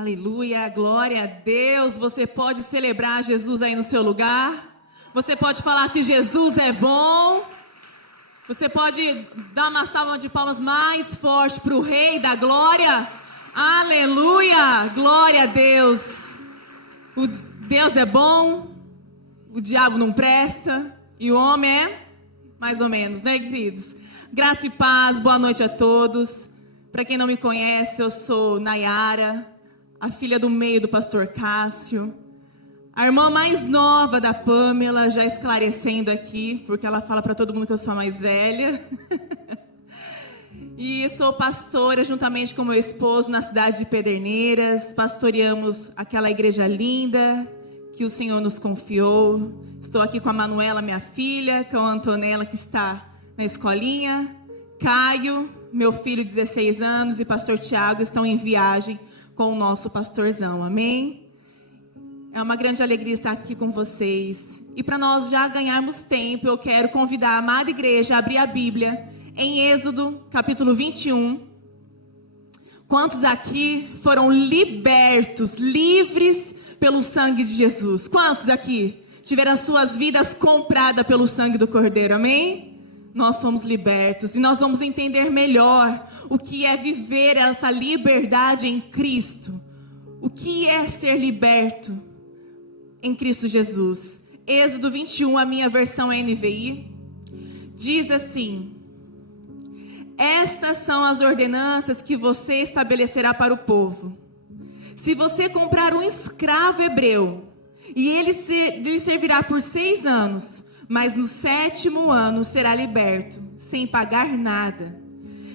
Aleluia, glória a Deus. Você pode celebrar Jesus aí no seu lugar. Você pode falar que Jesus é bom. Você pode dar uma salva de palmas mais forte para o Rei da Glória. Aleluia, glória a Deus. O Deus é bom, o diabo não presta e o homem é mais ou menos, né, queridos? Graça e paz, boa noite a todos. Para quem não me conhece, eu sou Nayara, a filha do meio do pastor Cássio, a irmã mais nova da Pamela, já esclarecendo aqui, porque ela fala para todo mundo que eu sou a mais velha. E sou pastora juntamente com meu esposo na cidade de Pederneiras. Pastoreamos aquela igreja linda que o Senhor nos confiou. Estou aqui com a Manuela, minha filha, com a Antonella, que está na escolinha. Caio, meu filho de 16 anos, e pastor Tiago estão em viagem com o nosso pastorzão, amém? É uma grande alegria estar aqui com vocês. E para nós já ganharmos tempo, eu quero convidar a amada igreja a abrir a Bíblia em Êxodo, capítulo 21. Quantos aqui foram libertos, livres pelo sangue de Jesus? Quantos aqui tiveram as suas vidas compradas pelo sangue do Cordeiro, amém? Nós fomos libertos e nós vamos entender melhor o que é viver essa liberdade em Cristo. O que é ser liberto em Cristo Jesus. Êxodo 21, a minha versão é NVI, diz assim: estas são as ordenanças que você estabelecerá para o povo. Se você comprar um escravo hebreu, e ele lhe servirá por 6 anos, mas no 7º ano será liberto, sem pagar nada.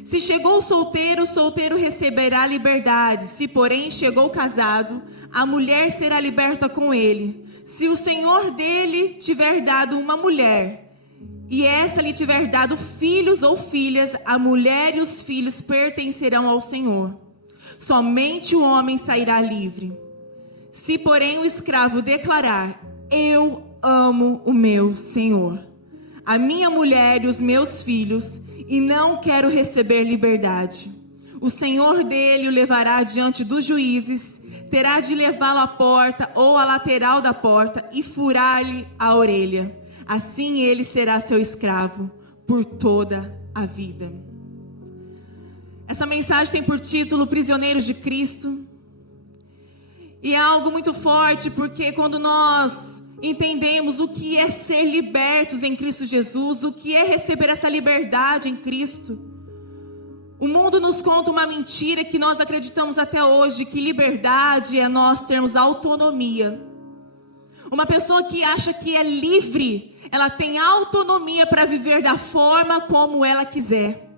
Se chegou solteiro, o solteiro receberá liberdade. Se, porém, chegou casado, a mulher será liberta com ele. Se o senhor dele tiver dado uma mulher, e essa lhe tiver dado filhos ou filhas, a mulher e os filhos pertencerão ao Senhor. Somente o homem sairá livre. Se, porém, o escravo declarar: eu amo o meu Senhor, a minha mulher e os meus filhos, e não quero receber liberdade, o Senhor dele o levará diante dos juízes, terá de levá-lo à porta ou à lateral da porta e furar-lhe a orelha. Assim ele será seu escravo por toda a vida. Essa mensagem tem por título Prisioneiros de Cristo. E é algo muito forte, porque quando nós entendemos o que é ser libertos em Cristo Jesus, o que é receber essa liberdade em Cristo, o mundo nos conta uma mentira que nós acreditamos até hoje, que liberdade é nós termos autonomia. Uma pessoa que acha que é livre, ela tem autonomia para viver da forma como ela quiser.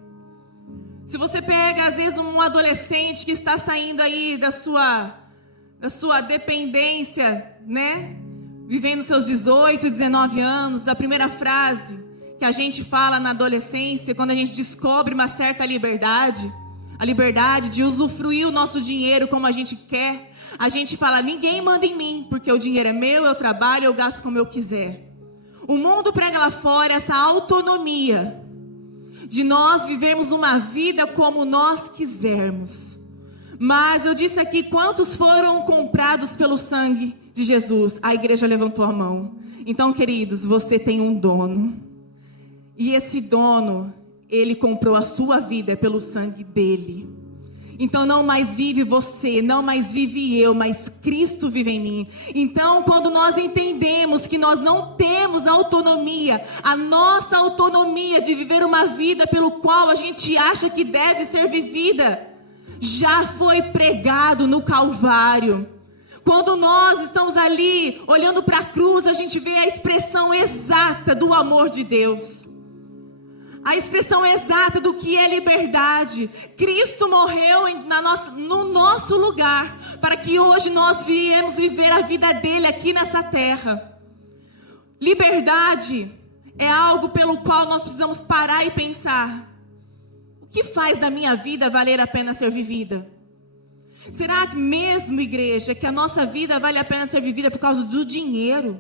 Se você pega às vezes um adolescente que está saindo aí da sua dependência, né? Vivendo seus 18, 19 anos, a primeira frase que a gente fala na adolescência, quando a gente descobre uma certa liberdade, a liberdade de usufruir o nosso dinheiro como a gente quer, a gente fala: ninguém manda em mim, porque o dinheiro é meu, eu trabalho, eu gasto como eu quiser. O mundo prega lá fora essa autonomia de nós vivermos uma vida como nós quisermos. Mas eu disse aqui, quantos foram comprados pelo sangue de Jesus? A igreja levantou a mão. Então, queridos, você tem um dono. E esse dono, ele comprou a sua vida pelo sangue dele. Então não mais vive você, não mais vive eu, mas Cristo vive em mim. Então, quando nós entendemos que nós não temos autonomia, a nossa autonomia de viver uma vida pelo qual a gente acha que deve ser vivida, já foi pregado no Calvário. Quando nós estamos ali olhando para a cruz, a gente vê a expressão exata do amor de Deus. A expressão exata do que é liberdade. Cristo morreu no nosso lugar, para que hoje nós viemos viver a vida dele aqui nessa terra. Liberdade é algo pelo qual nós precisamos parar e pensar: o que faz da minha vida valer a pena ser vivida? Será que mesmo, igreja, que a nossa vida vale a pena ser vivida por causa do dinheiro?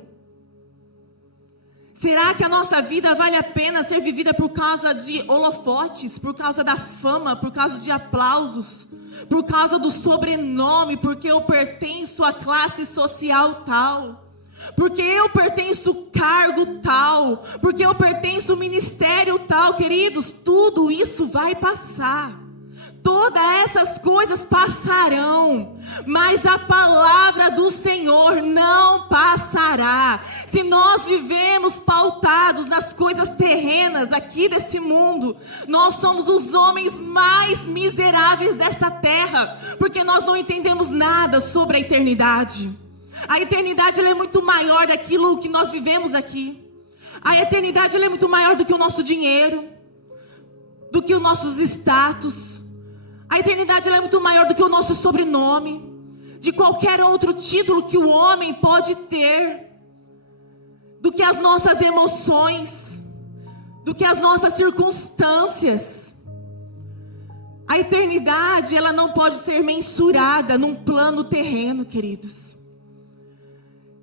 Será que a nossa vida vale a pena ser vivida por causa de holofotes, por causa da fama, por causa de aplausos, por causa do sobrenome, porque eu pertenço à classe social tal, porque eu pertenço ao cargo tal, porque eu pertenço ao ministério tal? Queridos, tudo isso vai passar. Todas essas coisas passarão, mas a palavra do Senhor não passará. Se nós vivemos pautados nas coisas terrenas aqui desse mundo, nós somos os homens mais miseráveis dessa terra, porque nós não entendemos nada sobre a eternidade. A eternidade ela é muito maior daquilo que nós vivemos aqui. A eternidade ela é muito maior do que o nosso dinheiro, do que os nossos status. A eternidade ela é muito maior do que o nosso sobrenome, de qualquer outro título que o homem pode ter, do que as nossas emoções, do que as nossas circunstâncias. A eternidade ela não pode ser mensurada num plano terreno, queridos.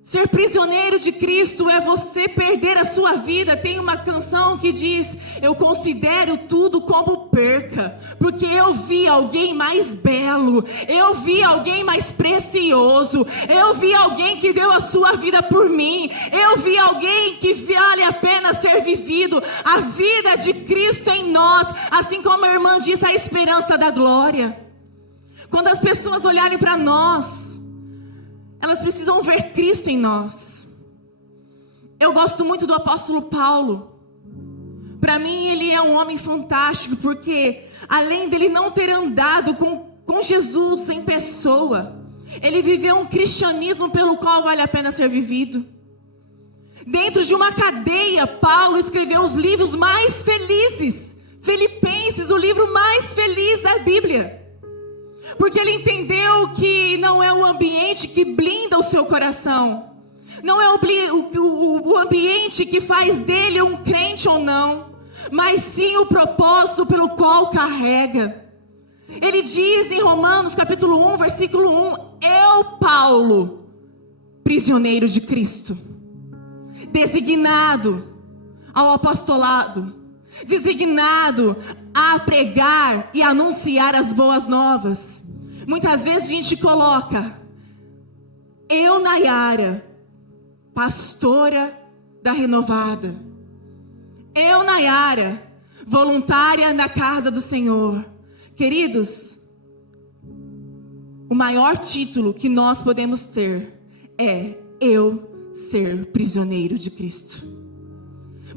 Ser prisioneiro de Cristo é você perder a sua vida. Tem uma canção que diz: eu considero tudo como perca, porque eu vi alguém mais belo, eu vi alguém mais precioso, eu vi alguém que deu a sua vida por mim, eu vi alguém que vale a pena ser vivido. A vida de Cristo em nós, assim como a irmã disse, a esperança da glória. Quando as pessoas olharem para nós, elas precisam ver Cristo em nós. Eu gosto muito do apóstolo Paulo. Para mim ele é um homem fantástico, porque além dele não ter andado com Jesus em pessoa, ele viveu um cristianismo pelo qual vale a pena ser vivido. Dentro de uma cadeia, Paulo escreveu os livros mais felizes. Filipenses, o livro mais feliz da Bíblia. Porque ele entendeu que não é o ambiente que blinda o seu coração. Não é o ambiente que faz dele um crente ou não. Mas sim o propósito pelo qual carrega. Ele diz em Romanos capítulo 1, versículo 1. Eu, Paulo, prisioneiro de Cristo, designado ao apostolado, designado a pregar e anunciar as boas novas. Muitas vezes a gente coloca: eu, Nayara, pastora da Renovada. Eu, Nayara, voluntária na casa do Senhor. Queridos, o maior título que nós podemos ter é eu ser prisioneiro de Cristo.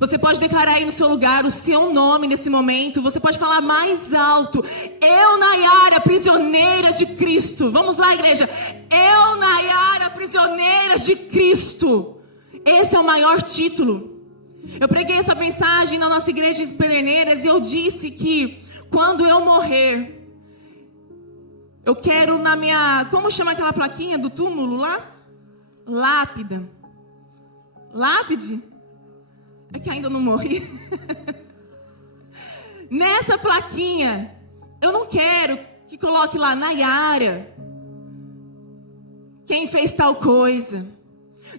Você pode declarar aí no seu lugar o seu nome nesse momento. Você pode falar mais alto: eu, Nayara, prisioneira de Cristo. Vamos lá, igreja. Eu, Nayara, prisioneira de Cristo. Esse é o maior título. Eu preguei essa mensagem na nossa igreja de Pederneiras e eu disse que quando eu morrer, eu quero na minha... Como chama aquela plaquinha do túmulo lá? Lápida. Lápide? É que ainda não morri. Nessa plaquinha, eu não quero que coloque lá Nayara, quem fez tal coisa.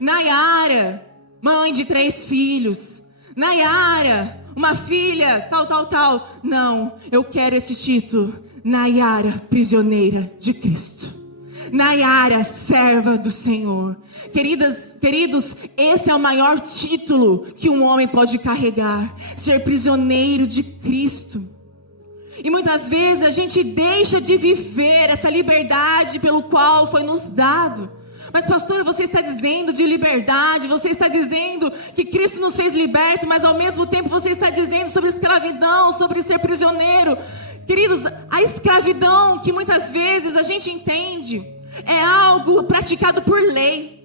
Nayara, mãe de 3 filhos. Nayara, uma filha, tal. Não, eu quero esse título: Nayara, prisioneira de Cristo. Nayara, serva do Senhor. Queridos, esse é o maior título que um homem pode carregar: ser prisioneiro de Cristo. E muitas vezes a gente deixa de viver essa liberdade pelo qual foi nos dado. Mas pastora, você está dizendo de liberdade, você está dizendo que Cristo nos fez liberto, mas ao mesmo tempo você está dizendo sobre escravidão, sobre ser prisioneiro. Queridos, a escravidão que muitas vezes a gente entende é algo praticado por lei.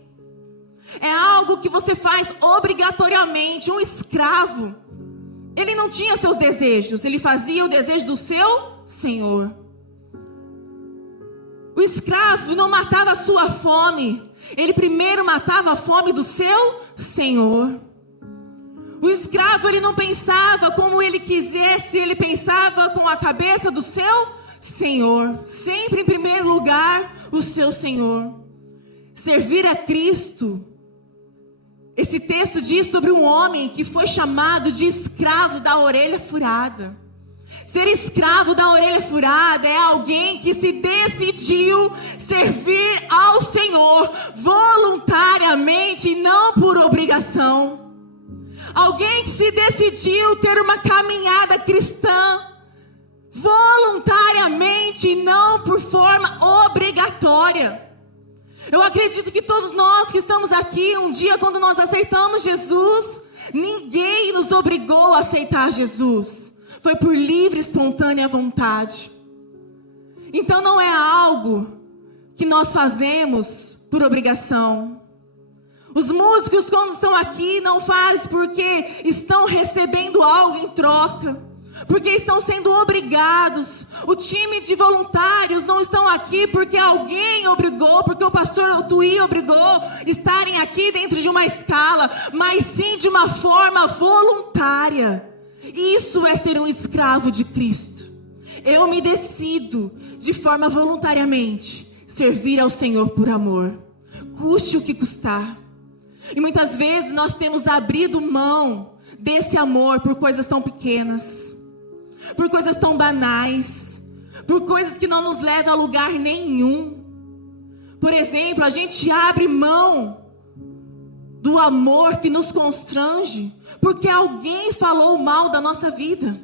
É algo que você faz obrigatoriamente. Um escravo, ele não tinha seus desejos, ele fazia o desejo do seu senhor. O escravo não matava a sua fome, ele primeiro matava a fome do seu senhor. O escravo, ele não pensava como ele quisesse, ele pensava com a cabeça do seu senhor. Sempre em primeiro lugar, o seu senhor. Servir a Cristo Esse texto diz sobre um homem que foi chamado de escravo da orelha furada. Ser escravo da orelha furada é alguém que se decidiu servir ao Senhor voluntariamente e não por obrigação. Alguém que se decidiu ter uma caminhada cristã voluntariamente e não por forma obrigatória. Eu acredito que todos nós que estamos aqui, um dia quando nós aceitamos Jesus, ninguém nos obrigou a aceitar Jesus. Foi por livre e espontânea vontade. Então não é algo que nós fazemos por obrigação. Os músicos, quando estão aqui, não fazem porque estão recebendo algo em troca, porque estão sendo obrigados. O time de voluntários não estão aqui porque alguém obrigou, porque o pastor Tuí obrigou estarem aqui dentro de uma escala, mas sim de uma forma voluntária. Isso é ser um escravo de Cristo. Eu me decido de forma voluntariamente servir ao Senhor por amor, custe o que custar. E muitas vezes nós temos abrido mão desse amor por coisas tão pequenas, por coisas tão banais, por coisas que não nos levam a lugar nenhum. Por exemplo, a gente abre mão do amor que nos constrange porque alguém falou mal da nossa vida,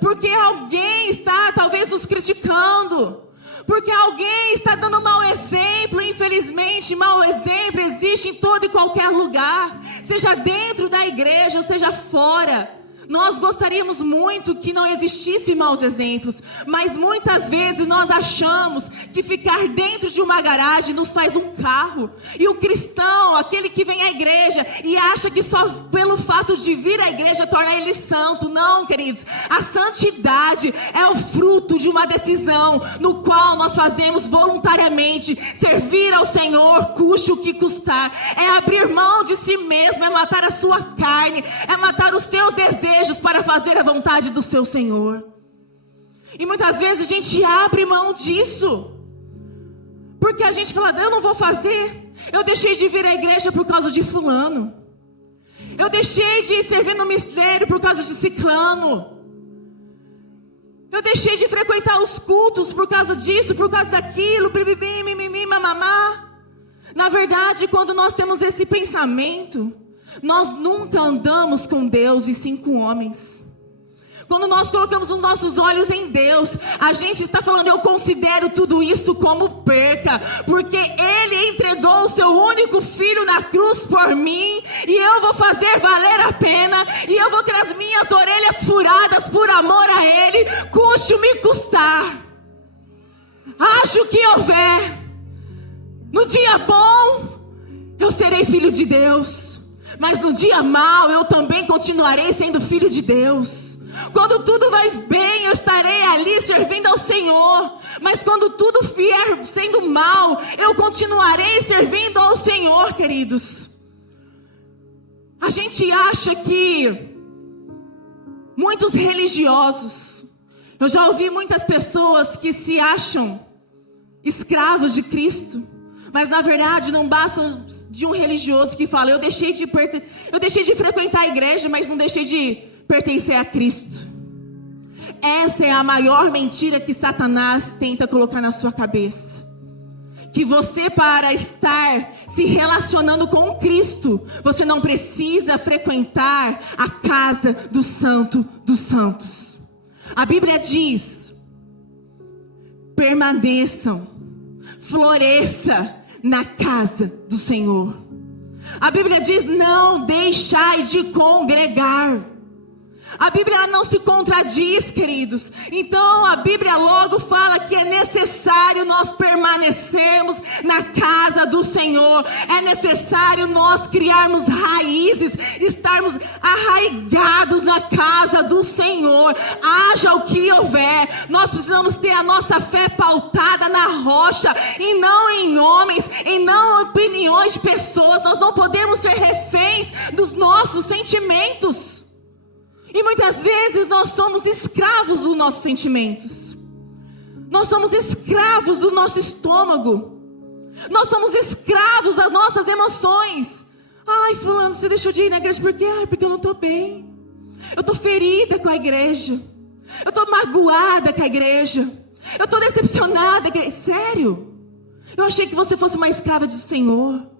porque alguém está talvez nos criticando, porque alguém está dando mau exemplo. Infelizmente, mau exemplo existe em todo e qualquer lugar, seja dentro da igreja, seja fora. Nós gostaríamos muito que não existisse maus exemplos, mas muitas vezes nós achamos que ficar dentro de uma garagem nos faz um carro. E o cristão, aquele que vem à igreja e acha que só pelo fato de vir à igreja torna ele santo. Não, queridos, a santidade é o fruto de uma decisão no qual nós fazemos voluntariamente servir ao Senhor, custe o que custar. É abrir mão de si mesmo, é matar a sua carne, é matar os seus desejos para fazer a vontade do seu Senhor. E muitas vezes a gente abre mão disso, porque a gente fala, eu não vou fazer. Eu deixei de vir à igreja por causa de fulano. Eu deixei de servir no mistério por causa de ciclano. Eu deixei de frequentar os cultos por causa disso, por causa daquilo, bibibim, mimimi, mamamá. Na verdade, quando nós temos esse pensamento, nós nunca andamos com Deus e sim com homens. Quando nós colocamos os nossos olhos em Deus, a gente está falando, eu considero tudo isso como perca, porque Ele entregou o seu único filho na cruz por mim, e eu vou fazer valer a pena, e eu vou ter as minhas orelhas furadas por amor a Ele, custe o me custar. Ache o que houver. No dia bom, eu serei filho de Deus. Mas no dia mau, eu também continuarei sendo filho de Deus. Quando tudo vai bem, eu estarei ali servindo ao Senhor. Mas quando tudo vier sendo mal, eu continuarei servindo ao Senhor, queridos. A gente acha que muitos religiosos, eu já ouvi muitas pessoas que se acham escravos de Cristo, mas na verdade não basta de um religioso que fala, eu deixei de frequentar a igreja, mas não deixei de pertencer a Cristo. Essa é a maior mentira que Satanás tenta colocar na sua cabeça. Que você, para estar se relacionando com Cristo, você não precisa frequentar a casa do Santo dos Santos. A Bíblia diz, permaneçam, floresça na casa do Senhor. A Bíblia diz, não deixai de congregar. A Bíblia não se contradiz, queridos. Então a Bíblia logo fala que é necessário nós permanecermos na casa do Senhor. É necessário nós criarmos raízes, estarmos arraigados na casa do Senhor. Haja o que houver, nós precisamos ter a nossa fé pautada na rocha e não em homens, e não em opiniões de pessoas. Nós não podemos ser reféns dos nossos sentimentos. E muitas vezes nós somos escravos dos nossos sentimentos. Nós somos escravos do nosso estômago. Nós somos escravos das nossas emoções. Ai, fulano, você deixou de ir na igreja por quê? Porque eu não estou bem. Eu estou ferida com a igreja. Eu estou magoada com a igreja. Eu estou decepcionada. Sério? Eu achei que você fosse uma escrava do Senhor.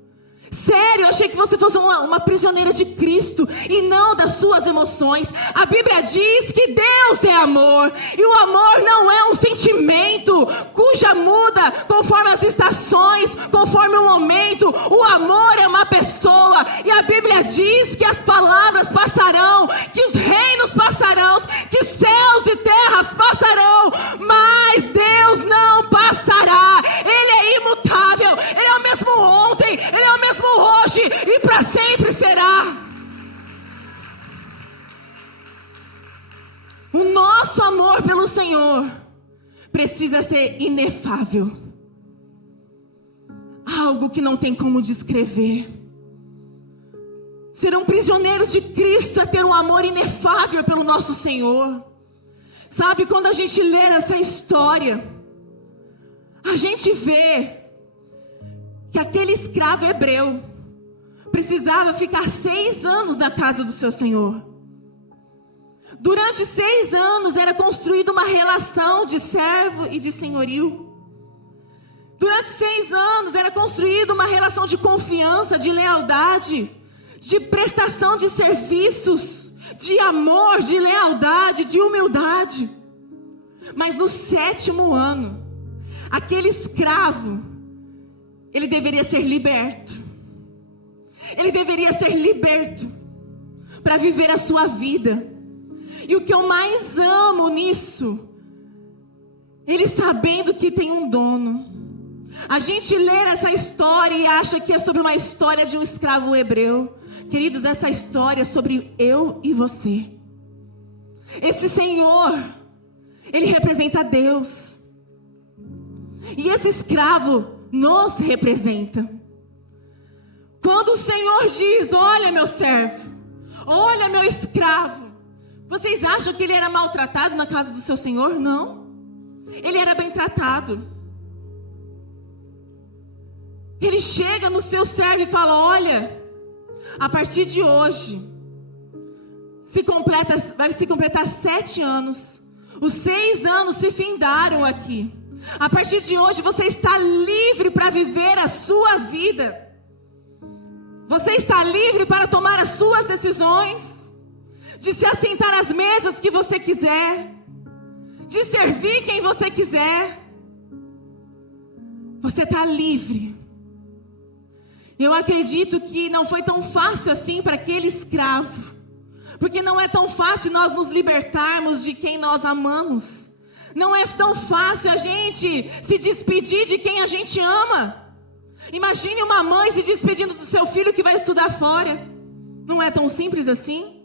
Sério, eu achei que você fosse uma prisioneira de Cristo e não das suas emoções. A Bíblia diz que Deus é amor. E o amor não é um sentimento cuja muda conforme as estações, conforme o momento. O amor é uma pessoa. E a Bíblia diz que as palavras passarão, que os reinos passarão, que céus e terras passarão, mas Deus não passará. Ele é imutável. Ele é o mesmo ontem, Ele é o mesmo hoje e para sempre será. O nosso amor pelo Senhor precisa ser inefável. Algo que não tem como descrever. Ser um prisioneiro de Cristo é ter um amor inefável pelo nosso Senhor. Sabe, quando a gente lê essa história, a gente vê que aquele escravo hebreu precisava ficar 6 anos na casa do seu senhor. Durante 6 anos era construída uma relação de servo e de senhorio. Durante 6 anos era construída uma relação de confiança, de lealdade, de prestação de serviços, de amor, de lealdade, de humildade. Mas no 7º ano, aquele escravo, ele deveria ser liberto. Ele deveria ser liberto para viver a sua vida. E o que eu mais amo nisso, ele sabendo que tem um dono. A gente lê essa história e acha que é sobre uma história de um escravo hebreu. Queridos, essa história é sobre eu e você. Esse Senhor, Ele representa Deus. E esse escravo nos representa. Quando o Senhor diz: olha meu servo, olha meu escravo, vocês acham que ele era maltratado na casa do seu Senhor? Não. Ele era bem tratado. Ele chega no seu servo e fala: olha, a partir de hoje vai se completar 7 anos. Os 6 anos se findaram aqui. A partir de hoje você está livre para viver a sua vida. Você está livre para tomar as suas decisões, de se assentar às mesas que você quiser, de servir quem você quiser. Você está livre. Eu acredito que não foi tão fácil assim para aquele escravo, porque não é tão fácil nós nos libertarmos de quem nós amamos. Não é tão fácil a gente se despedir de quem a gente ama. Imagine uma mãe se despedindo do seu filho que vai estudar fora. Não é tão simples assim.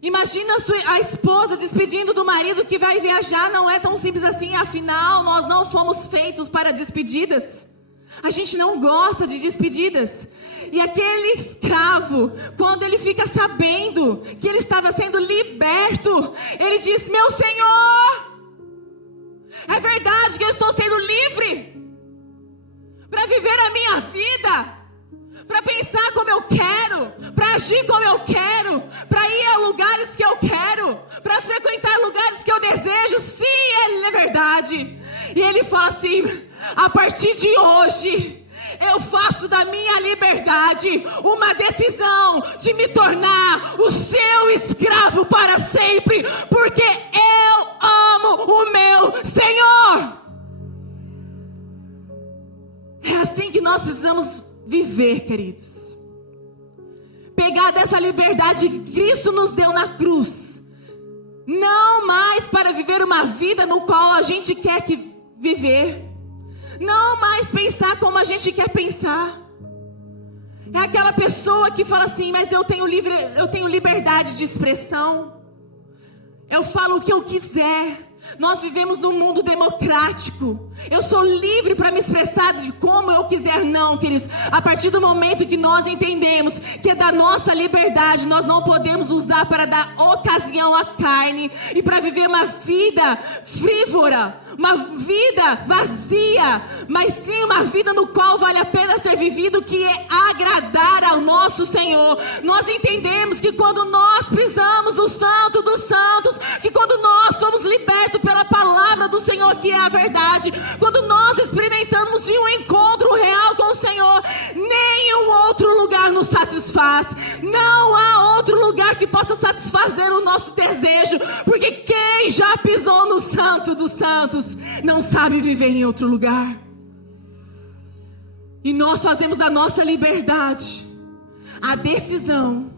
Imagina a esposa despedindo do marido que vai viajar. Não é tão simples assim. Afinal, nós não fomos feitos para despedidas. A gente não gosta de despedidas. E aquele escravo, quando ele fica sabendo que ele estava sendo liberto, ele diz: meu Senhor, é verdade que eu estou sendo livre para viver a minha vida, para pensar como eu quero, para agir como eu quero, para ir a lugares que eu quero, para frequentar lugares que eu desejo. Sim, é verdade. E ele fala assim: a partir de hoje eu faço da minha liberdade uma decisão de me tornar o seu escravo para sempre, porque eu amo o meu Senhor. É assim que nós precisamos viver, queridos. Pegar dessa liberdade que Cristo nos deu na cruz, não mais para viver uma vida no qual a gente quer viver, não mais pensar como a gente quer pensar. É aquela pessoa que fala assim: mas eu tenho liberdade de expressão, eu falo o que eu quiser. Nós vivemos num mundo democrático. Eu sou livre para me expressar de como eu quiser. Não, queridos. A partir do momento que nós entendemos que é da nossa liberdade, nós não podemos usar para dar ocasião à carne e para viver uma vida frívola, uma vida vazia, mas sim uma vida no qual vale a pena ser vivido, que é agradar ao nosso Senhor. Nós entendemos que quando nós pisamos no Santo dos Santos, que quando nós somos libertos pela palavra do Senhor, que é a verdade, quando nós experimentamos de um encontro real com o Senhor, nenhum outro lugar nos satisfaz. Não há outro lugar que possa satisfazer o nosso desejo, porque quem já pisou no Santo dos Santos não sabe viver em outro lugar. E nós fazemos da nossa liberdade a decisão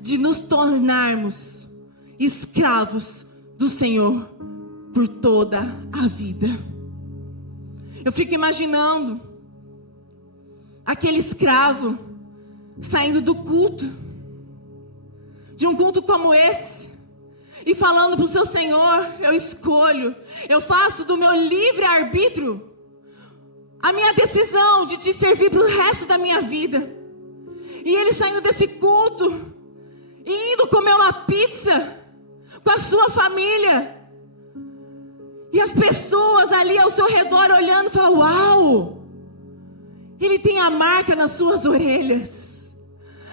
de nos tornarmos escravos do Senhor por toda a vida. Eu fico imaginando aquele escravo saindo do culto, de um culto como esse, e falando para o seu Senhor: eu escolho, eu faço do meu livre-arbítrio a minha decisão de te servir para o resto da minha vida. E ele saindo desse culto, indo comer uma pizza com a sua família, e as pessoas ali ao seu redor olhando, falam: uau, ele tem a marca nas suas orelhas,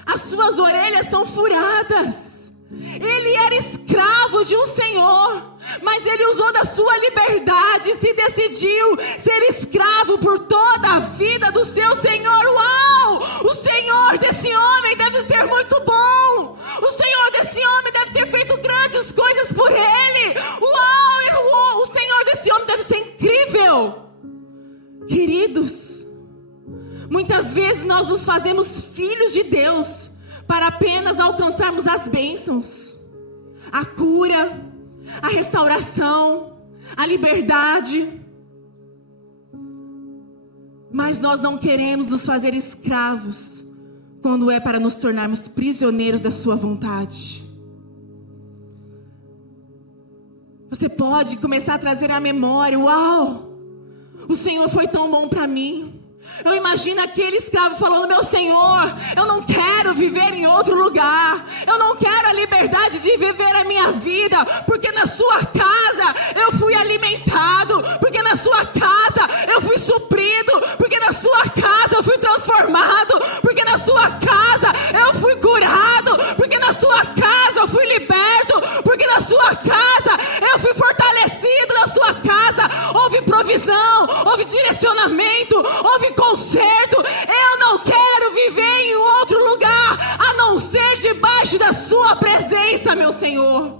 as suas orelhas são furadas. Ele era escravo de um Senhor, mas ele usou da sua liberdade e se decidiu ser escravo por toda a vida do seu Senhor. Uau! O Senhor desse homem deve ser muito bom. O Senhor desse homem deve ter feito grandes coisas por ele. Uau! O Senhor desse homem deve ser incrível. Queridos, muitas vezes nós nos fazemos filhos de Deus para apenas alcançarmos as bênçãos, a cura, a restauração, a liberdade. Mas nós não queremos nos fazer escravos quando é para nos tornarmos prisioneiros da sua vontade. Você pode começar a trazer à memória: uau, o Senhor foi tão bom para mim. Eu imagino aquele escravo falando: meu Senhor, eu não quero viver em outro lugar. Eu não quero a liberdade de viver a minha vida, porque na sua casa eu fui alimentado, porque na sua casa eu fui suprido, porque na sua casa eu fui transformado, porque na sua casa eu fui curado, porque na sua casa eu fui liberto, porque na sua casa eu fui fortalecido. Na sua casa houve provisão, houve direcionamento, houve conserto. Eu não quero viver em outro lugar a não ser debaixo da sua presença, meu Senhor.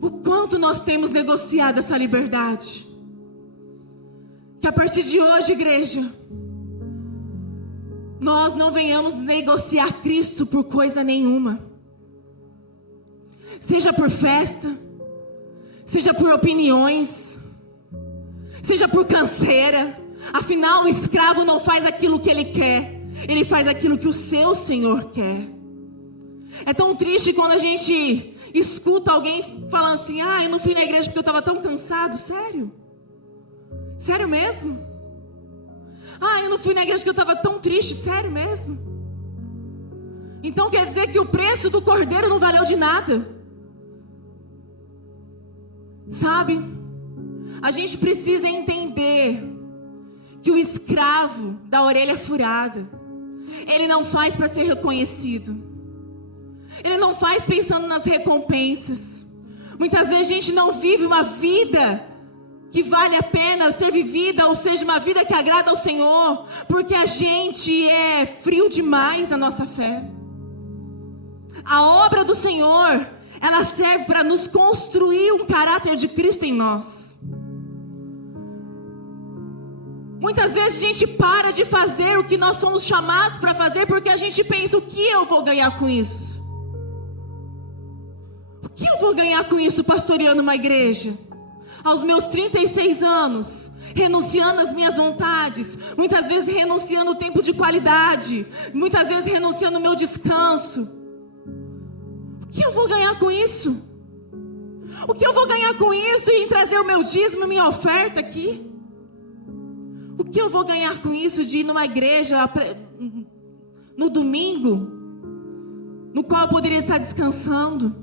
O quanto nós temos negociado essa liberdade. Que a partir de hoje, igreja, nós não venhamos negociar Cristo por coisa nenhuma. Seja por festa, seja por opiniões, seja por canseira. Afinal, o escravo não faz aquilo que ele quer, ele faz aquilo que o seu Senhor quer. É tão triste quando a gente escuta alguém falando assim: eu não fui na igreja porque eu estava tão cansado. Sério? Sério mesmo? Eu não fui na igreja porque eu estava tão triste. Sério mesmo? Então quer dizer que o preço do cordeiro não valeu de nada? Sabe? A gente precisa entender que o escravo da orelha furada, ele não faz para ser reconhecido. Ele não faz pensando nas recompensas. Muitas vezes a gente não vive uma vida que vale a pena ser vivida, ou seja, uma vida que agrada ao Senhor, porque a gente é frio demais na nossa fé. A obra do Senhor, ela serve para nos construir um caráter de Cristo em nós. Muitas vezes a gente para de fazer o que nós fomos chamados para fazer, porque a gente pensa: o que eu vou ganhar com isso? O que eu vou ganhar com isso pastoreando uma igreja? Aos meus 36 anos, renunciando às minhas vontades, muitas vezes renunciando o tempo de qualidade, muitas vezes renunciando o meu descanso. O que eu vou ganhar com isso? O que eu vou ganhar com isso em trazer o meu dízimo, minha oferta aqui? O que eu vou ganhar com isso de ir numa igreja no domingo, no qual eu poderia estar descansando?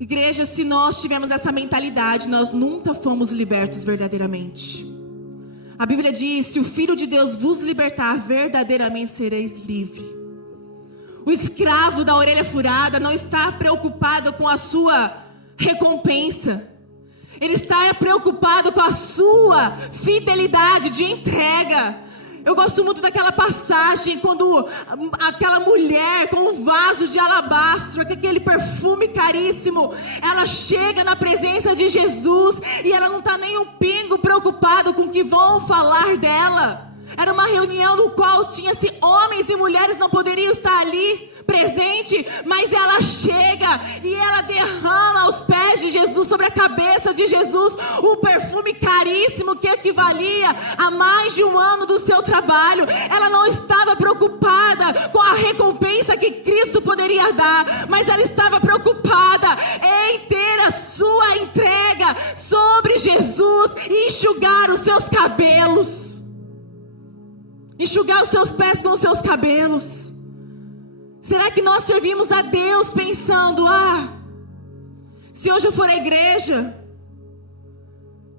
Igreja, se nós tivermos essa mentalidade, nós nunca fomos libertos verdadeiramente. A Bíblia diz: se o Filho de Deus vos libertar, verdadeiramente sereis livres. O escravo da orelha furada não está preocupado com a sua recompensa. Ele está preocupado com a sua fidelidade de entrega. Eu gosto muito daquela passagem quando aquela mulher com um vaso de alabastro, aquele perfume caríssimo, ela chega na presença de Jesus e ela não está nem um pingo preocupada com o que vão falar dela. Era uma reunião no qual tinha-se homens e mulheres, não poderiam estar ali presente, mas ela chega e ela derrama aos pés de Jesus, sobre a cabeça de Jesus, o perfume caríssimo que equivalia a mais de um ano do seu trabalho. Ela não estava preocupada com a recompensa que Cristo poderia dar, mas ela estava preocupada em ter a sua entrega sobre Jesus e enxugar os seus cabelos, enxugar os seus pés com os seus cabelos. Será que nós servimos a Deus pensando: se hoje eu for à igreja,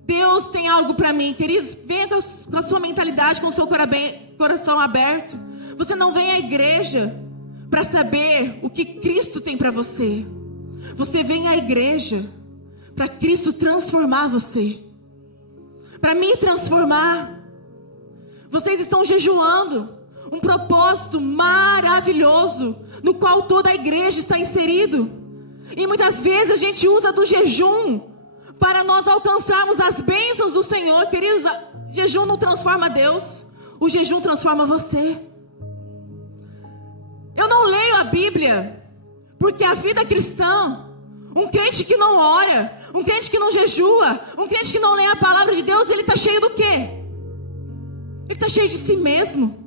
Deus tem algo para mim? Queridos, venha com a sua mentalidade, com o seu coração aberto. Você não vem à igreja para saber o que Cristo tem para você. Você vem à igreja para Cristo transformar você, para me transformar. Vocês estão jejuando um propósito maravilhoso, no qual toda a igreja está inserido. E muitas vezes a gente usa do jejum para nós alcançarmos as bênçãos do Senhor. Queridos, o jejum não transforma Deus, o jejum transforma você. Eu não leio a Bíblia porque a vida cristã, um crente que não ora, um crente que não jejua, um crente que não lê a palavra de Deus, ele está cheio do quê? Ele está cheio de si mesmo.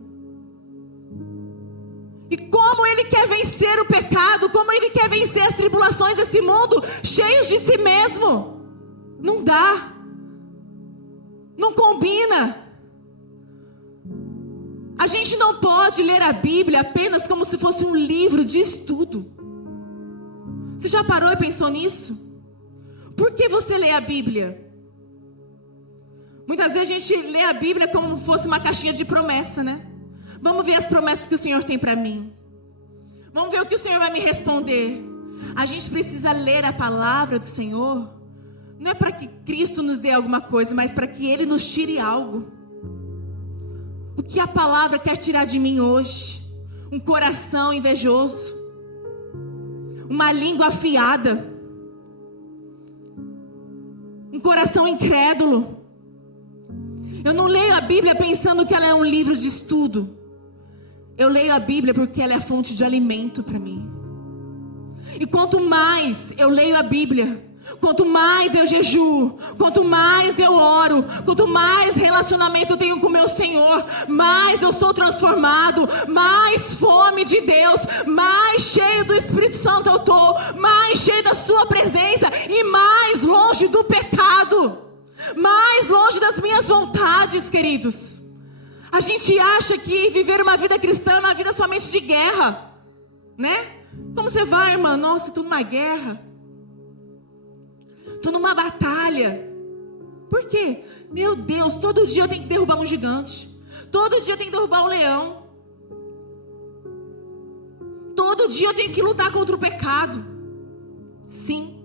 E como ele quer vencer o pecado, como ele quer vencer as tribulações desse mundo, cheios de si mesmo? Não dá. Não combina. A gente não pode ler a Bíblia apenas como se fosse um livro de estudo. Você já parou e pensou nisso? Por que você lê a Bíblia? Muitas vezes a gente lê a Bíblia como se fosse uma caixinha de promessa, né? Vamos ver as promessas que o Senhor tem para mim. Vamos ver o que o Senhor vai me responder. A gente precisa ler a palavra do Senhor. Não é para que Cristo nos dê alguma coisa, mas para que Ele nos tire algo. O que a palavra quer tirar de mim hoje? Um coração invejoso, uma língua afiada, um coração incrédulo. Eu não leio a Bíblia pensando que ela é um livro de estudo. Eu leio a Bíblia porque ela é a fonte de alimento para mim. E quanto mais eu leio a Bíblia, quanto mais eu jejuo, quanto mais eu oro, quanto mais relacionamento eu tenho com o meu Senhor, mais eu sou transformado, mais fome de Deus, mais cheio do Espírito Santo eu estou, mais cheio da sua presença e mais longe do pecado, mais longe das minhas vontades, queridos. A gente acha que viver uma vida cristã é uma vida somente de guerra, né? Como você vai, irmã? Nossa, estou numa guerra, estou numa batalha. Por quê? Meu Deus, todo dia eu tenho que derrubar um gigante, todo dia eu tenho que derrubar um leão, todo dia eu tenho que lutar contra o pecado. Sim,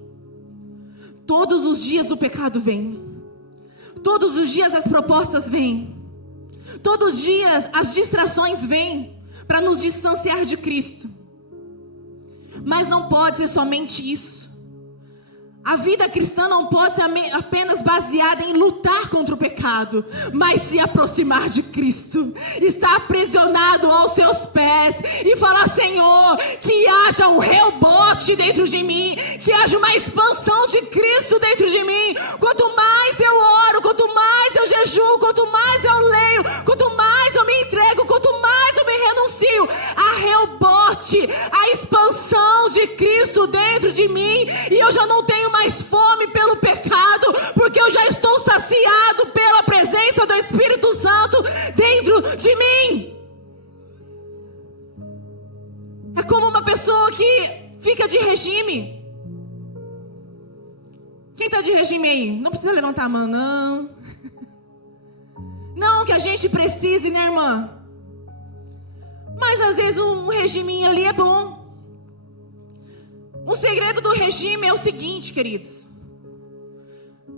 todos os dias o pecado vem, todos os dias as propostas vêm, todos os dias as distrações vêm para nos distanciar de Cristo. Mas não pode ser somente isso. A vida cristã não pode ser apenas baseada em lutar contra o pecado, mas se aproximar de Cristo, estar aprisionado aos seus pés e falar: Senhor, que haja um rebote dentro de mim, que haja uma expansão de Cristo dentro de mim. Quanto mais eu oro, quanto mais eu jejuo, quanto mais eu leio, quanto mais eu me entrego, quanto mais eu me renuncio, a rebote, a expansão de Cristo dentro de mim, e eu já não tenho mais fome pelo pecado, porque eu já estou saciado pela presença do Espírito Santo dentro de mim. É como uma pessoa que fica de regime. tá de regime aí? Não precisa levantar a mão, não. Não que a gente precise, né, irmã? Mas às vezes um regiminho ali é bom. O segredo do regime é o seguinte, queridos.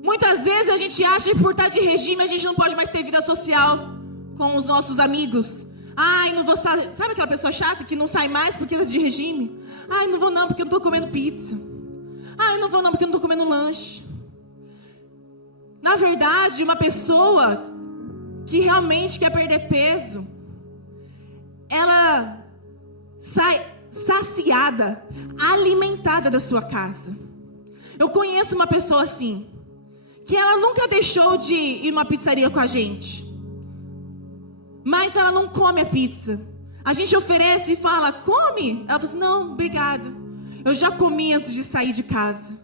Muitas vezes a gente acha que por estar de regime a gente não pode mais ter vida social com os nossos amigos. Ai, não vou sair. Sabe aquela pessoa chata que não sai mais porque está de regime? Ai, não vou não porque eu não estou comendo pizza. Ai, não vou não porque eu não estou comendo lanche. Na verdade, uma pessoa que realmente quer perder peso, ela sai saciada, alimentada da sua casa. Eu conheço uma pessoa assim, que ela nunca deixou de ir numa pizzaria com a gente, mas ela não come a pizza. A gente oferece e fala, come? Ela fala assim, não, obrigada, eu já comi antes de sair de casa.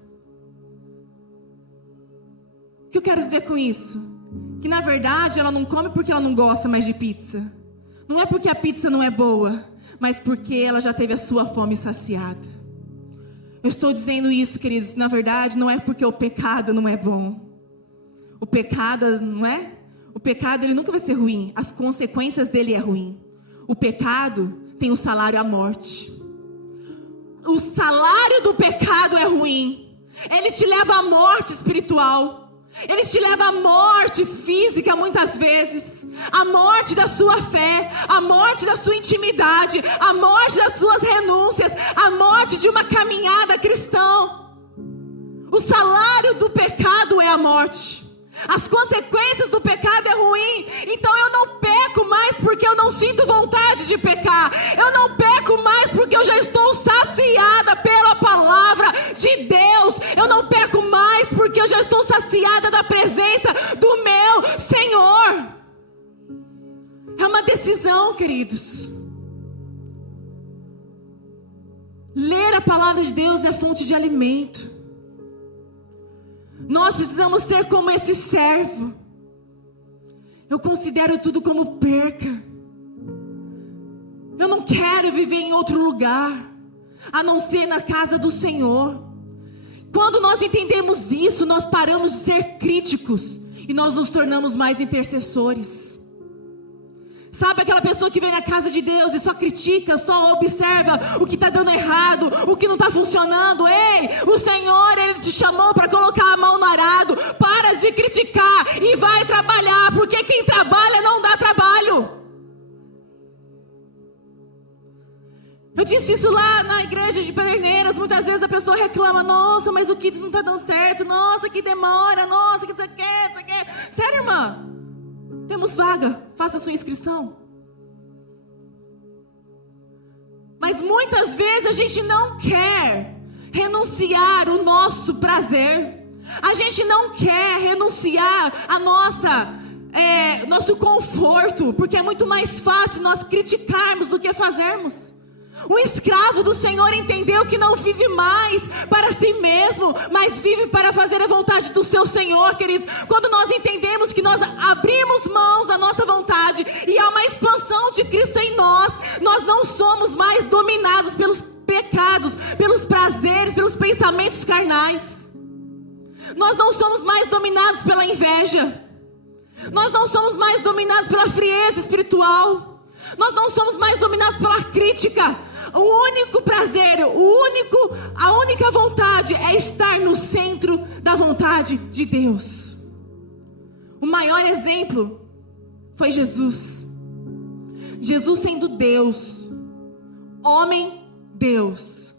O que eu quero dizer com isso? Que na verdade ela não come porque ela não gosta mais de pizza. Não é porque a pizza não é boa, mas porque ela já teve a sua fome saciada. Eu estou dizendo isso, queridos, na verdade não é porque o pecado não é bom. O pecado, não é? O pecado ele nunca vai ser ruim, as consequências dele é ruim. O pecado tem o salário à morte. O salário do pecado é ruim. Ele te leva à morte espiritual. Ele te leva à morte física muitas vezes, à morte da sua fé, à morte da sua intimidade, à morte das suas renúncias, à morte de uma caminhada cristã. O salário do pecado é a morte. As consequências do pecado é ruim. Então eu não peco mais porque eu não sinto vontade de pecar. Eu não peco mais porque eu já estou saciada pela palavra de Deus. Eu não peco mais porque eu já estou saciada da presença do meu Senhor. É uma decisão, queridos. Ler a palavra de Deus é fonte de alimento. Nós precisamos ser como esse servo. Eu considero tudo como perca. Eu não quero viver em outro lugar, a não ser na casa do Senhor. Quando nós entendemos isso, nós paramos de ser críticos e nós nos tornamos mais intercessores. Sabe aquela pessoa que vem na casa de Deus e só critica, só observa o que está dando errado, o que não está funcionando? Ei, o Senhor, Ele te chamou para colocar a mão no arado. Para de criticar e vai trabalhar, porque quem trabalha não dá trabalho. Eu disse isso lá na igreja de Pederneiras. Muitas vezes a pessoa reclama, nossa, mas o Kids não está dando certo, nossa, que demora, nossa, que isso aqui, isso aqui. Sério, irmã? Temos vaga, faça a sua inscrição. Mas muitas vezes a gente não quer renunciar o nosso prazer. A gente não quer renunciar a nosso conforto, porque é muito mais fácil nós criticarmos do que fazermos. O escravo do Senhor entendeu que não vive mais para si mesmo, mas vive para fazer a vontade do seu Senhor, queridos. Quando nós entendemos que nós abrimos mãos da nossa vontade e há uma expansão de Cristo em nós, nós não somos mais dominados pelos pecados, pelos prazeres, pelos pensamentos carnais. Nós não somos mais dominados pela inveja. Nós não somos mais dominados pela frieza espiritual. Nós não somos mais dominados pela crítica. O único prazer, a única vontade é estar no centro da vontade de Deus. O maior exemplo foi Jesus. Jesus sendo Deus, homem, Deus,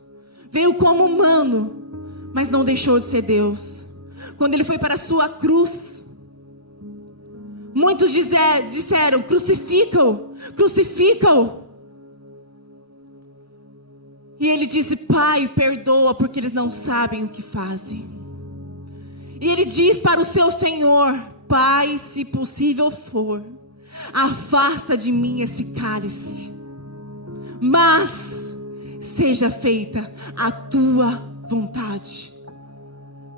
veio como humano, mas não deixou de ser Deus. Quando ele foi para a sua cruz, muitos disseram, crucifica-o, crucifica-o. E ele disse, Pai, perdoa, porque eles não sabem o que fazem. E ele diz para o seu Senhor, Pai, se possível for, afasta de mim esse cálice, mas seja feita a tua vontade.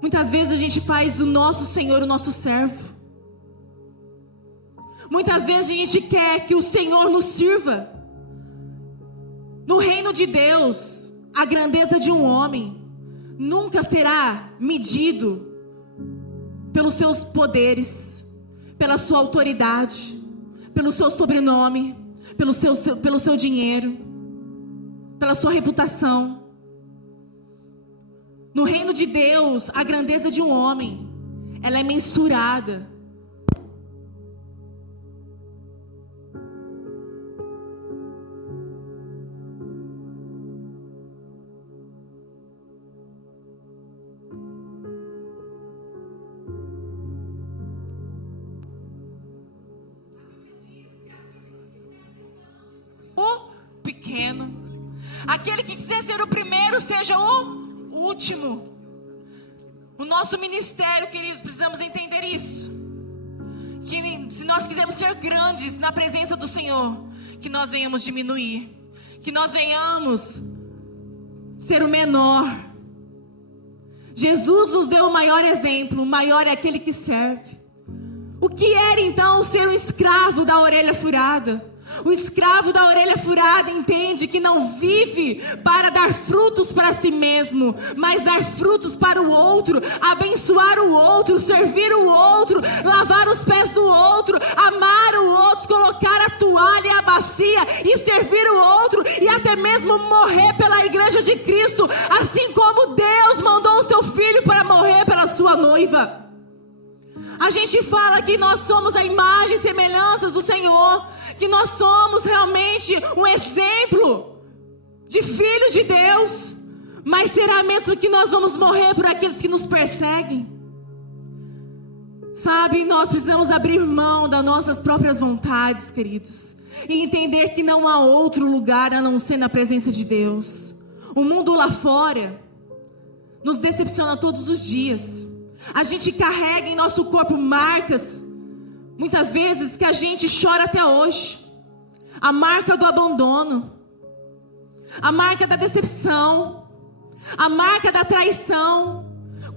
Muitas vezes a gente faz o nosso Senhor o nosso servo. Muitas vezes a gente quer que o Senhor nos sirva. No reino de Deus, a grandeza de um homem nunca será medido pelos seus poderes, pela sua autoridade, pelo seu sobrenome, pelo seu dinheiro, pela sua reputação. No reino de Deus, a grandeza de um homem, ela é mensurada. O pequeno, aquele que quiser ser o primeiro, seja o último. O nosso ministério, queridos, precisamos entender isso. Que se nós quisermos ser grandes na presença do Senhor, que nós venhamos diminuir, que nós venhamos ser o menor. Jesus nos deu o maior exemplo. O maior é aquele que serve. O que era então ser um escravo da orelha furada? O escravo da orelha furada entende que não vive para dar frutos para si mesmo, mas dar frutos para o outro, abençoar o outro, servir o outro, lavar os pés do outro, amar o outro, colocar a toalha e a bacia e servir o outro, e até mesmo morrer pela igreja de Cristo, assim como Deus mandou o seu filho para morrer pela sua noiva. A gente fala que nós somos a imagem e semelhanças do Senhor, que nós somos realmente um exemplo de filhos de Deus, mas será mesmo que nós vamos morrer por aqueles que nos perseguem? Sabe, nós precisamos abrir mão das nossas próprias vontades, queridos, e entender que não há outro lugar a não ser na presença de Deus. O mundo lá fora nos decepciona todos os dias. A gente carrega em nosso corpo marcas, muitas vezes, que a gente chora até hoje. A marca do abandono, a marca da decepção, a marca da traição.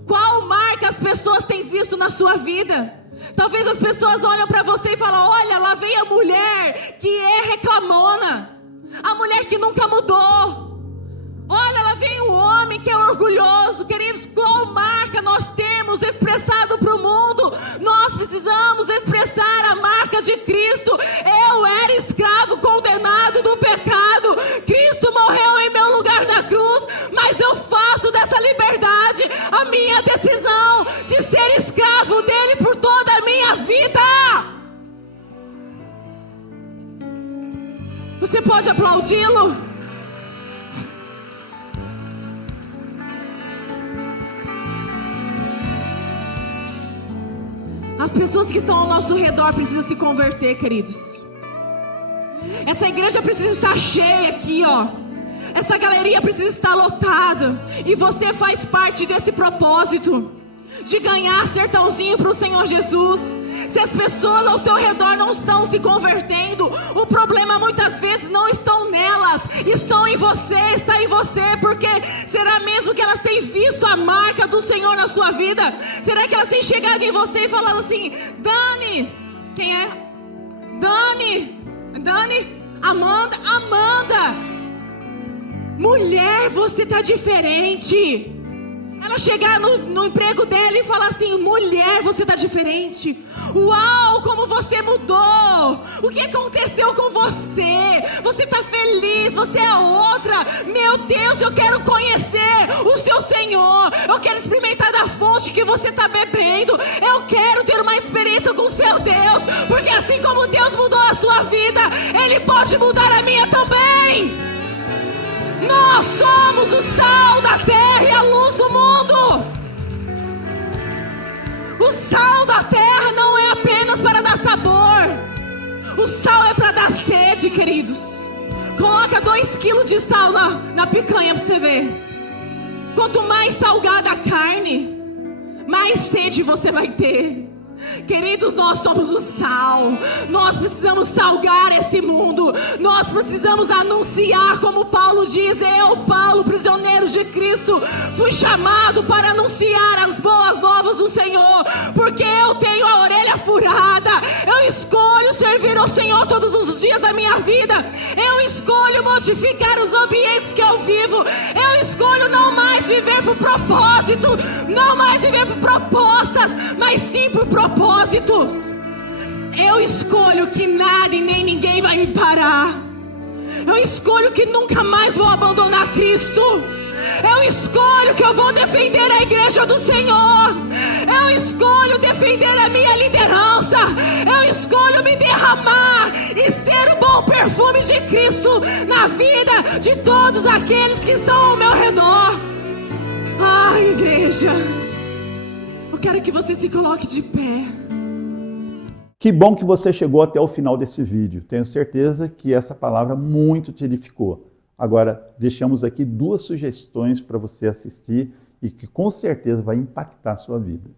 Qual marca as pessoas têm visto na sua vida? Talvez as pessoas olham para você e falam: olha, lá vem a mulher que é reclamona, a mulher que nunca mudou. Olha, lá vem o homem que é orgulhoso. Queridos, qual marca nós temos expressado para o mundo? Nós precisamos expressar a marca de Cristo. Eu era escravo condenado do pecado. Cristo morreu em meu lugar na cruz, mas eu faço dessa liberdade a minha decisão de ser escravo dele por toda a minha vida. Você pode aplaudi-lo? As pessoas que estão ao nosso redor precisam se converter, queridos. Essa igreja precisa estar cheia aqui, ó. Essa galeria precisa estar lotada. E você faz parte desse propósito de ganhar sertãozinho para o Senhor Jesus. Se as pessoas ao seu redor não estão se convertendo, o problema muitas vezes não estão nelas, estão em você, está em você. Porque será mesmo que elas têm visto a marca do Senhor na sua vida? Será que elas têm chegado em você e falado assim: Dani, quem é? Dani, Amanda, mulher, você tá diferente. Ela chegar no emprego dela e falar assim: mulher, você tá diferente. Uau, como você mudou. O que aconteceu com você? Você tá feliz, você é outra. Meu Deus, eu quero conhecer o seu Senhor. Eu quero experimentar da fonte que você tá bebendo. Eu quero ter uma experiência com o seu Deus, porque assim como Deus mudou a sua vida, Ele pode mudar a minha também. Nós somos o sal da terra e a luz do mundo. O sal da terra não é apenas para dar sabor. O sal é para dar sede, queridos. Coloca 2 quilos de sal na picanha para você ver. Quanto mais salgada a carne, mais sede você vai ter. Queridos, nós somos o sal. Nós precisamos salgar esse mundo. Nós precisamos anunciar, como Paulo diz: eu, Paulo, prisioneiro de Cristo, fui chamado para anunciar as boas novas do Senhor, porque eu tenho a orelha furada. Eu escolho servir ao Senhor todos os os dias da minha vida. Eu escolho modificar os ambientes que eu vivo. Eu escolho não mais viver por propósito, não mais viver por propostas, mas sim por propósitos. Eu escolho que nada e nem ninguém vai me parar. Eu escolho que nunca mais vou abandonar Cristo. Eu escolho que eu vou defender a igreja do Senhor. Eu escolho defender a minha liderança. Eu escolho me derramar e ser o bom perfume de Cristo na vida de todos aqueles que estão ao meu redor. Ai, igreja, eu quero que você se coloque de pé. Que bom que você chegou até o final desse vídeo. Tenho certeza que essa palavra muito te edificou. Agora, deixamos aqui 2 sugestões para você assistir e que com certeza vai impactar a sua vida.